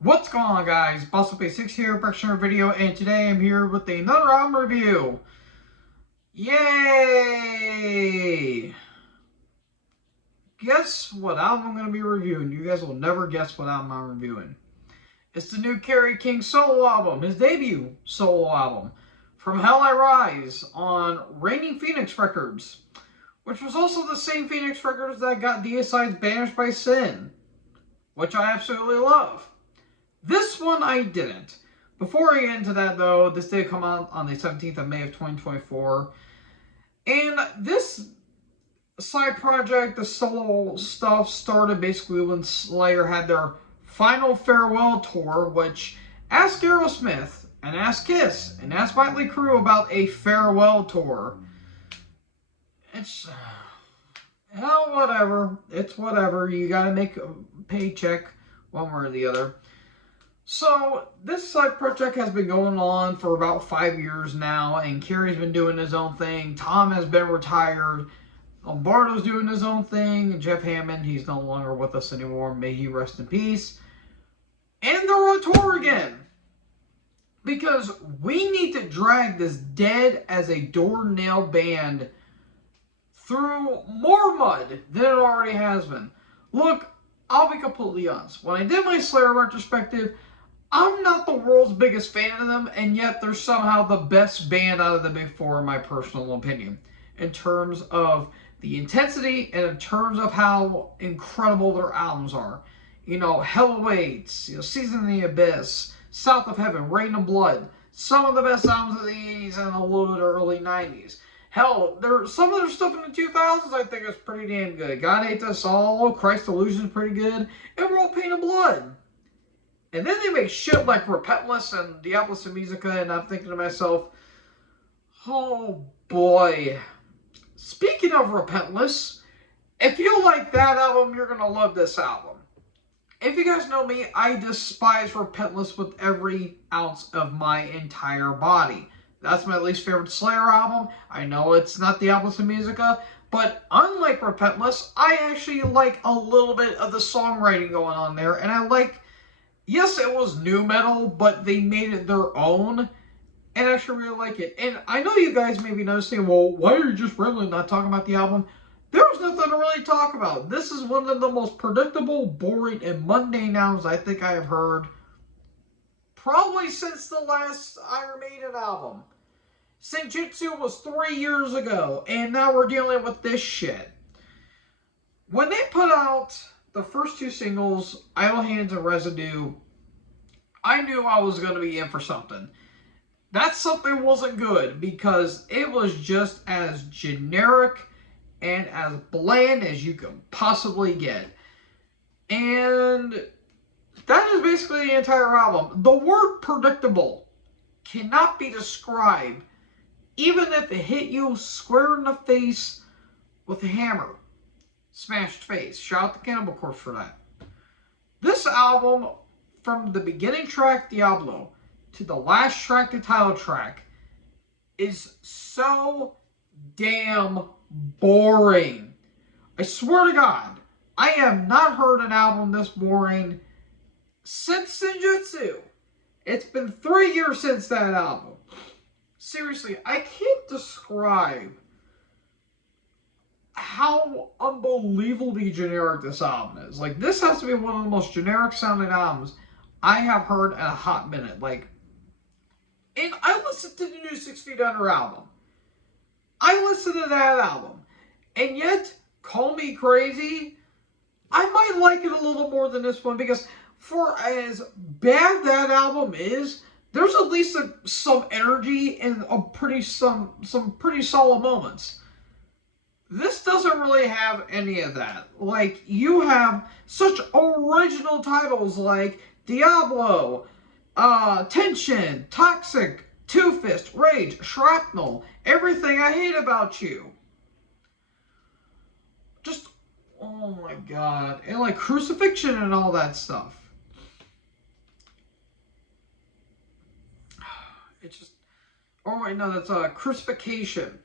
What's going on, guys? BossUp6 here, back to another video, and today I'm here with another album review. Yay! Guess what album I'm going to be reviewing? You guys will never guess what album I'm reviewing. It's the new Kerry King solo album, his debut solo album, From Hell I Rise on Reigning Phoenix Records, which was also the same Phoenix Records that got Deicide's Banished by Sin, which I absolutely love. This one I didn't. Before I get into that, though, this did come out on the 17th of May of 2024. And this side project, the solo stuff, started basically when Slayer had their final farewell tour, which asked Aerosmith, and asked Kiss, and asked Motley Crue about a farewell tour. It's... hell, whatever. It's whatever. You gotta make a paycheck one way or the other. So, this side project has been going on for about 5 years now, and Kerry's been doing his own thing. Tom has been retired. Lombardo's doing his own thing. And Jeff Hammond, he's no longer with us anymore. May he rest in peace. And they're on tour again. Because we need to drag this dead as a doornail band through more mud than it already has been. Look, I'll be completely honest. When I did my Slayer retrospective, I'm not the world's biggest fan of them, and yet they're somehow the best band out of the big four, in my personal opinion, in terms of the intensity and in terms of how incredible their albums are. You know, Hell Awaits, Season of the Abyss, South of Heaven, Rain of Blood, some of the best albums of the 80s and a little bit of early 90s. Hell, some of their stuff in the 2000s I think is pretty damn good. God Hates Us All, Christ Illusion is pretty good, and World Pain of Blood. And then they make shit like Repentless and Diablos and Musica, and I'm thinking to myself, oh boy. Speaking of Repentless, if you like that album, you're going to love this album. If you guys know me, I despise Repentless with every ounce of my entire body. That's my least favorite Slayer album. I know it's not Diablos and Musica, but unlike Repentless, I actually like a little bit of the songwriting going on there, and I like... yes, it was new metal, but they made it their own, and I actually really like it. And I know you guys may be noticing, well, why are you just rambling, not talking about the album? There was nothing to really talk about. This is one of the most predictable, boring, and mundane albums I think I have heard probably since the last Iron Maiden album. Senjutsu was 3 years ago, and now we're dealing with this shit. When they put out the first two singles, Idle Hands and Residue, I knew I was going to be in for something. That something wasn't good because it was just as generic and as bland as you can possibly get. And that is basically the entire album. The word predictable cannot be described even if it hit you square in the face with a hammer. Smashed face. Shout out to Cannibal Corpse for that. This album, from the beginning track, Diablo, to the last track, the title track, is so damn boring. I swear to God, I have not heard an album this boring since Senjutsu. It's been 3 years since that album. Seriously, I can't describe how unbelievably generic this album is. Like, this has to be one of the most generic sounding albums I have heard in a hot minute. Like, and I listened to the new 6 Feet Under album. I listened to that album. And yet, call me crazy, I might like it a little more than this one, because for as bad that album is, there's at least some energy and some pretty solid moments. This doesn't really have any of that. Like, you have such original titles like Diablo, Tension, Toxic, Two Fist, Rage, Shrapnel, Everything I Hate About You. Just, oh my God. And like Crucifixion and all that stuff. It's just, oh wait, no, that's Crucifixion.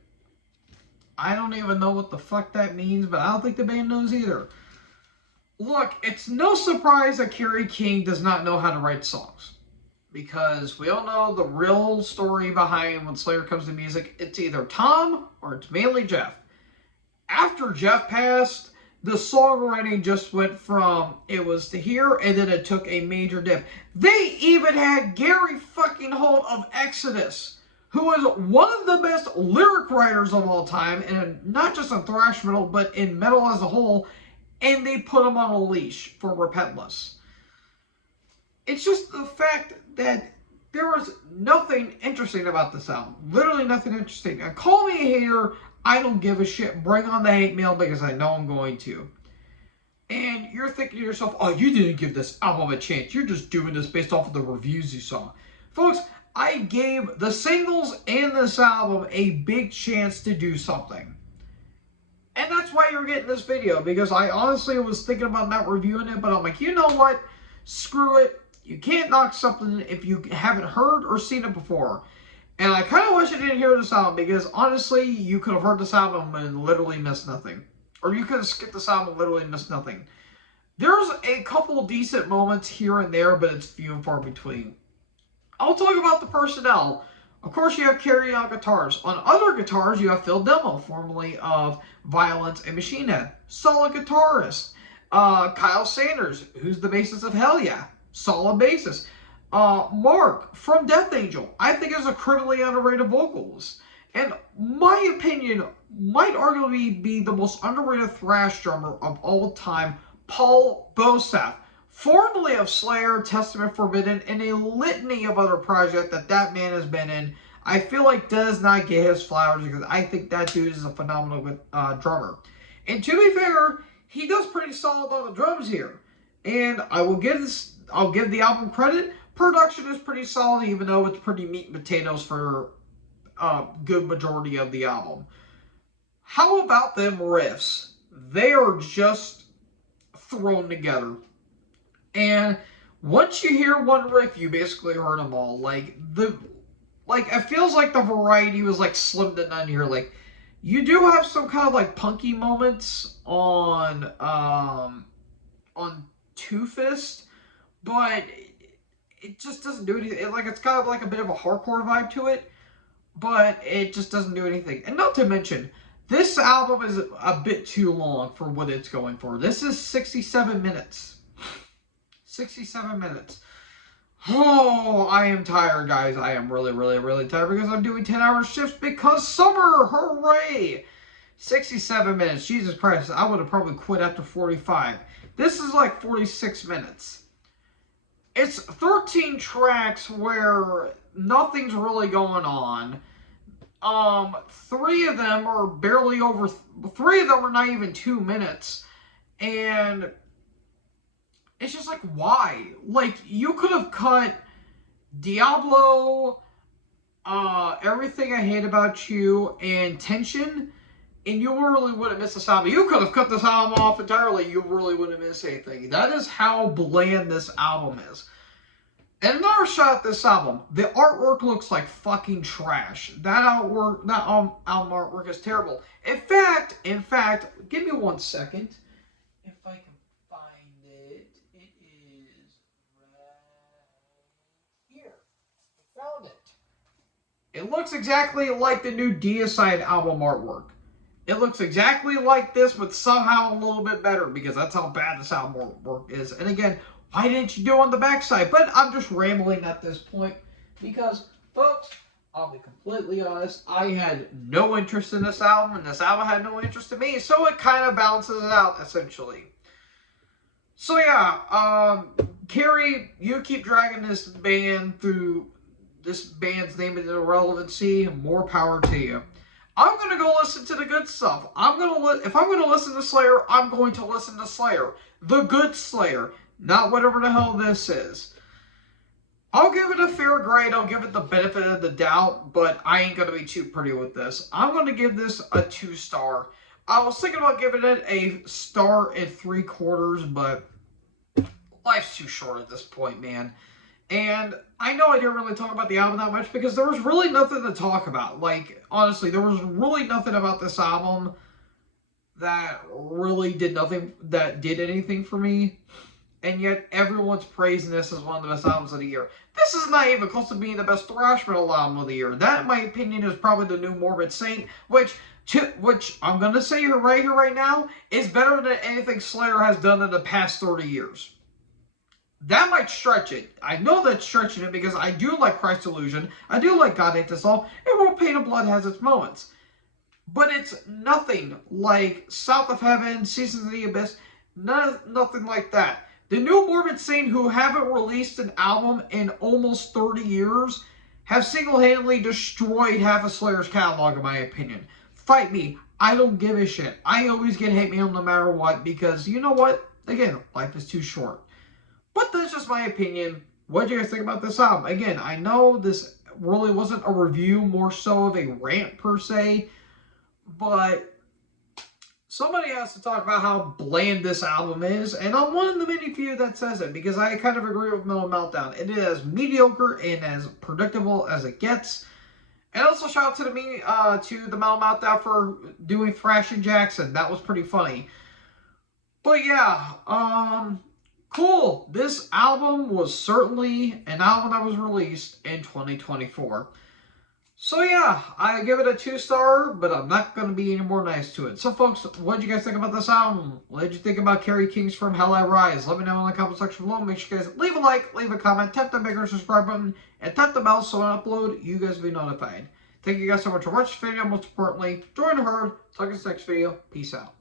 I don't even know what the fuck that means, but I don't think the band knows either. Look, it's no surprise that Kerry King does not know how to write songs. Because we all know the real story behind when Slayer comes to music. It's either Tom or it's mainly Jeff. After Jeff passed, the songwriting just went from it was to here, and then it took a major dip. They even had Gary fucking Holt of Exodus, who is one of the best lyric writers of all time, and not just in thrash metal, but in metal as a whole, and they put him on a leash for Repentless. It's just the fact that there was nothing interesting about this album. Literally nothing interesting. And call me a hater, I don't give a shit. Bring on the hate mail because I know I'm going to. And you're thinking to yourself, oh, you didn't give this album a chance. You're just doing this based off of the reviews you saw. Folks, I gave the singles and this album a big chance to do something. And that's why you're getting this video. Because I honestly was thinking about not reviewing it. But I'm like, you know what? Screw it. You can't knock something if you haven't heard or seen it before. And I kind of wish I didn't hear this album, because honestly, you could have heard this album and literally missed nothing. Or you could have skipped this album and literally missed nothing. There's a couple decent moments here and there, but it's few and far between. I'll talk about the personnel. Of course, you have Kerry on guitars. On other guitars, you have Phil Demo, formerly of Violence and Machine Head. Solid guitarist. Kyle Sanders, who's the bassist of Hell Yeah. Solid bassist. Mark from Death Angel, I think is a criminally underrated vocalist. And my opinion, might arguably be the most underrated thrash drummer of all time, Paul Bosaf, formerly of Slayer, Testament Forbidden, and a litany of other projects that man has been in. I feel like does not get his flowers, because I think that dude is a phenomenal drummer. And to be fair, he does pretty solid on the drums here. And I'll give the album credit. Production is pretty solid, even though it's pretty meat and potatoes for a good majority of the album. How about them riffs? They are just thrown together. And once you hear one riff, you basically heard them all. It feels like the variety was like slim to none here. Like, you do have some kind of like punky moments on Two Fist, but it just doesn't do anything. It's got like a bit of a hardcore vibe to it, but it just doesn't do anything. And not to mention, this album is a bit too long for what it's going for. This is 67 minutes. 67 minutes. Oh, I am tired, guys. I am really, really, really tired because I'm doing 10-hour shifts because summer. Hooray! 67 minutes. Jesus Christ. I would have probably quit after 45. This is like 46 minutes. It's 13 tracks where nothing's really going on. 3 of them are barely over... 3 of them are not even 2 minutes. And it's just like, why? Like, you could have cut Diablo, Everything I Hate About You, and Tension, and you really wouldn't miss this album. You could have cut this album off entirely. You really wouldn't miss anything. That is how bland this album is. And another shot at this album. The artwork looks like fucking trash. That album artwork is terrible. In fact, give me 1 second. If I can find it, it is right here. I found it. It looks exactly like the new Deicide album artwork. It looks exactly like this, but somehow a little bit better, because that's how bad this album artwork is. And again, why didn't you do on the backside? But I'm just rambling at this point, because, folks, I'll be completely honest, I had no interest in this album, and this album had no interest in me, so it kind of balances it out, essentially. So yeah, Kerry, you keep dragging this band through this band's name into irrelevancy. More power to you. I'm going to go listen to the good stuff. If I'm going to listen to Slayer, I'm going to listen to Slayer. The good Slayer. Not whatever the hell this is. I'll give it a fair grade. I'll give it the benefit of the doubt, but I ain't going to be too pretty with this. I'm going to give this a 2-star. I was thinking about giving it a 1 3/4 stars, but life's too short at this point, man. And I know I didn't really talk about the album that much because there was really nothing to talk about. Like, honestly, there was really nothing about this album that really did nothing, that did anything for me. And yet everyone's praising this as one of the best albums of the year. This is not even close to being the best thrash metal album of the year. That, in my opinion, is probably the new Morbid Saint, which I'm going to say right now, is better than anything Slayer has done in the past 30 years. That might stretch it. I know that's stretching it because I do like Christ's Illusion. I do like God Hate Us All. And World Pain of Blood has its moments. But it's nothing like South of Heaven, Seasons of the Abyss. Nothing like that. The new Morbid Saint, who haven't released an album in almost 30 years, have single-handedly destroyed half of Slayer's catalog, in my opinion. Fight me. I don't give a shit. I always get hate mail no matter what, because you know what? Again, life is too short. But that's just my opinion. What do you guys think about this album? Again, I know this really wasn't a review, more so of a rant per se, but somebody has to talk about how bland this album is, and I'm one of the many few that says it, because I kind of agree with Metal Meltdown. It is as mediocre and as predictable as it gets. And also shout out to the Metal Meltdown for doing Thrash and Jackson. That was pretty funny. But yeah, cool. This album was certainly an album that was released in 2024. So yeah, I give it a 2-star, but I'm not going to be any more nice to it. So folks, what did you guys think about this album? What did you think about Kerry King's From Hell I Rise? Let me know in the comment section below. Make sure you guys leave a like, leave a comment, tap the bigger subscribe button, and tap the bell so when I upload, you guys will be notified. Thank you guys so much for watching this video. Most importantly, join the herd. Talk in the next video. Peace out.